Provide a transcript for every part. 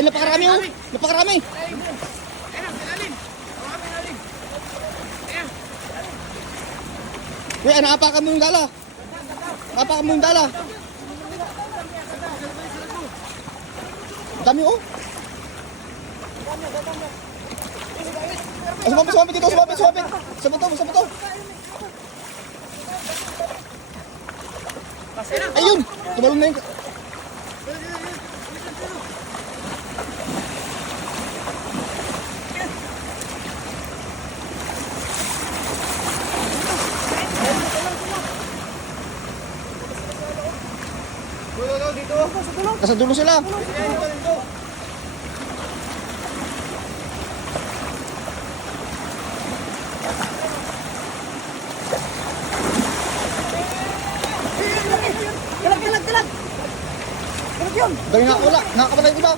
Ay, napakarami oh. Napakarami. Kuya, naapakan mo yung dala. Naapakan mo yung dala. Dami oh. Sumapit dito, sumapit. Sa bato. Ayun, tumalon na yung... Nasa dulo sila. Galag yun. Dali nakakawala yung iba.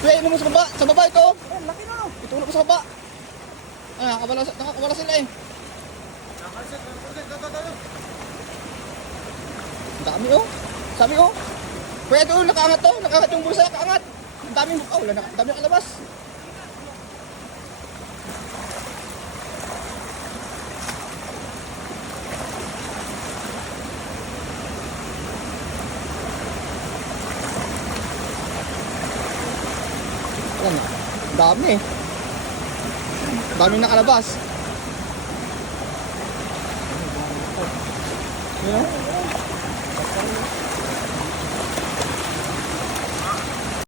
Kuya, inom mo sa baba. Sa baba ito. Laki na. Itulog ko sa baba. Ay, nakakawala sila eh. Ang dami oh. Sabi oh. Kuya, ito nakaangat to. Nakaangat yung bulsa. Nakaangat. Ang dami oh. Wala na. Ang dami nakalabas. Ayan, dami eh. Dami nakalabas. You know?